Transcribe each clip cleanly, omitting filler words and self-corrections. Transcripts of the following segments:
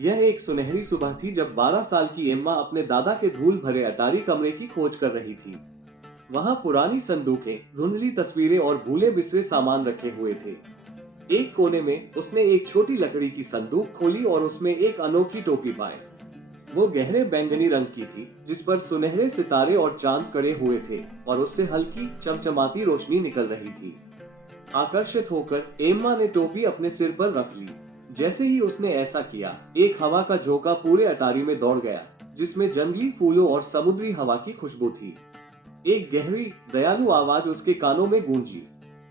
यह एक सुनहरी सुबह थी जब 12 साल की एम्मा अपने दादा के धूल भरे अटारी कमरे की खोज कर रही थी। वहां पुरानी संदूकें, धुंधली तस्वीरें और भूले बिसरे सामान रखे हुए थे। एक कोने में उसने एक छोटी लकड़ी की संदूक खोली और उसमें एक अनोखी टोपी पाई। वो गहरे बैंगनी रंग की थी, जिस पर सुनहरे सितारे और चांद कड़े हुए थे और उससे हल्की चमचमाती रोशनी निकल रही थी। आकर्षित होकर एम्मा ने टोपी अपने सिर पर रख ली। जैसे ही उसने ऐसा किया, एक हवा का झोंका पूरे अटारी में दौड़ गया, जिसमें जंगली फूलों और समुद्री हवा की खुशबू थी। एक गहरी, दयालु आवाज उसके कानों में गूंजी,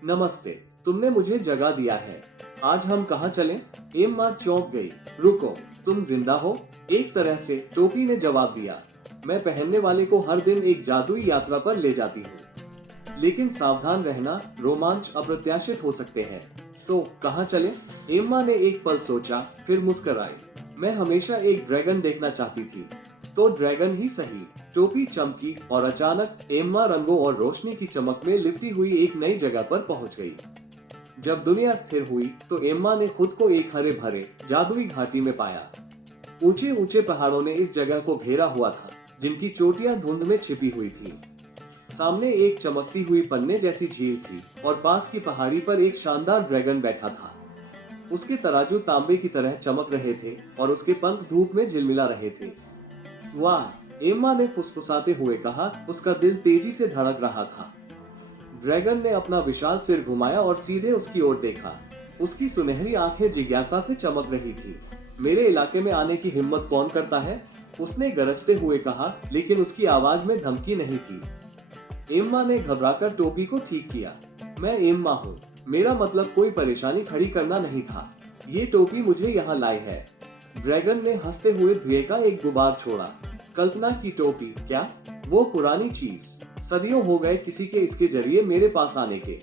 नमस्ते, तुमने मुझे जगा दिया है। आज हम कहाँ चलें? एम्मा चौंक गई। रुको, तुम जिंदा हो? एक तरह से, टोपी ने जवाब दिया। मैं पहनने वाले को हर दिन एक जादुई यात्रा पर ले जाती हूँ। लेकिन सावधान रहना, रोमांच अप्रत्याशित हो सकते हैं। तो कहाँ चलें? एम्मा ने एक पल सोचा, फिर मुस्कुराई। मैं हमेशा एक ड्रैगन देखना चाहती थी। तो ड्रैगन ही सही। टोपी चमकी और अचानक एम्मा रंगों और रोशनी की चमक में लिपटी हुई एक नई जगह पर पहुंच गई। जब दुनिया स्थिर हुई तो एम्मा ने खुद को एक हरे भरे जादुई घाटी में पाया। ऊंचे ऊंचे पहाड़ों ने इस जगह को घेरा हुआ था, जिनकी चोटियां धुंध में छिपी हुई थी। सामने एक चमकती हुई पन्ने जैसी झील थी और पास की पहाड़ी पर एक शानदार ड्रैगन बैठा था। उसके तराजू तांबे की तरह चमक रहे थे और उसके पंख धूप में झिलमिला रहे थे। वाह, एम्मा ने फुसफुसाते हुए कहा। उसका दिल तेजी से धड़क रहा था। ड्रैगन ने अपना विशाल सिर घुमाया और सीधे उसकी ओर देखा। उसकी सुनहरी आंखें जिज्ञासा से चमक रही थी। मेरे इलाके में आने की हिम्मत कौन करता है? उसने गरजते हुए कहा, लेकिन उसकी आवाज में धमकी नहीं थी। एम्मा ने घबराकर टोपी को ठीक किया। मैं एम्मा हूँ, मेरा मतलब कोई परेशानी खड़ी करना नहीं था। ये टोपी मुझे यहाँ लाई है। ड्रैगन ने हंसते हुए धुएं का एक गुबार छोड़ा। कल्पना की टोपी क्या? वो पुरानी चीज। सदियों हो गए किसी के इसके जरिए मेरे पास आने के।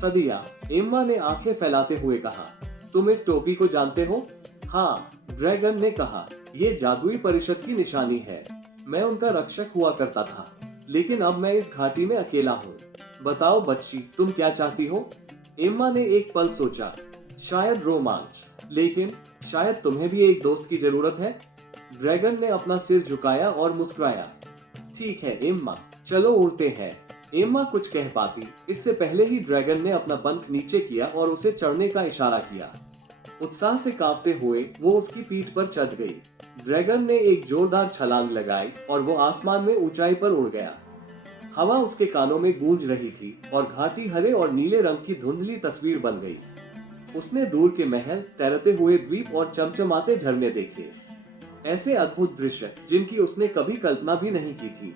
सदिया, एम्मा ने आंखें फैलाते हुए कहा। तुम इस टोपी को जानते हो? हाँ, ड्रैगन ने कहा। ये जादुई परिषद की निशानी है। मैं उनका रक्षक हुआ करता था, लेकिन अब मैं इस घाटी में अकेला हूँ। बताओ बच्ची, तुम क्या चाहती हो? एम्मा ने एक पल सोचा। शायद रोमांच, लेकिन शायद तुम्हें भी एक दोस्त की जरूरत है। ड्रैगन ने अपना सिर झुकाया और मुस्कुराया। ठीक है एम्मा, चलो उड़ते हैं। एम्मा कुछ कह पाती, इससे पहले ही ड्रैगन ने अपना पंख नीचे किया और उसे चढ़ने का इशारा किया। उत्साह से कांपते हुए वो उसकी पीठ पर चढ़ गई। ड्रैगन ने एक जोरदार छलांग लगाई और वो आसमान में ऊंचाई पर उड़ गया। हवा उसके कानों में गूंज रही थी और घाटी हरे और नीले रंग की धुंधली तस्वीर बन गई। उसने दूर के महल, तैरते हुए द्वीप और चमचमाते झरने देखे। ऐसे अद्भुत दृश्य जिनकी उसने कभी कल्पना भी नहीं की थी।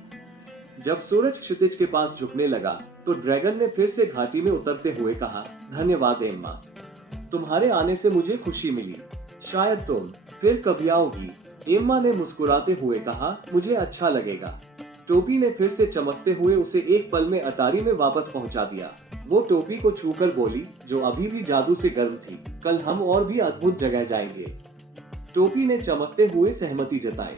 जब सूरज क्षितिज के पास झुकने लगा तो ड्रैगन ने फिर से घाटी में उतरते हुए कहा, धन्यवाद एम्मा, तुम्हारे आने से मुझे खुशी मिली। शायद तुम फिर कभी आओगी। एम्मा ने मुस्कुराते हुए कहा, मुझे अच्छा लगेगा। टोपी ने फिर से चमकते हुए उसे एक पल में अटारी में वापस पहुंचा दिया। वो टोपी को छूकर बोली, जो अभी भी जादू से गर्म थी, कल हम और भी अद्भुत जगह जाएंगे। टोपी ने चमकते हुए सहमति जताई।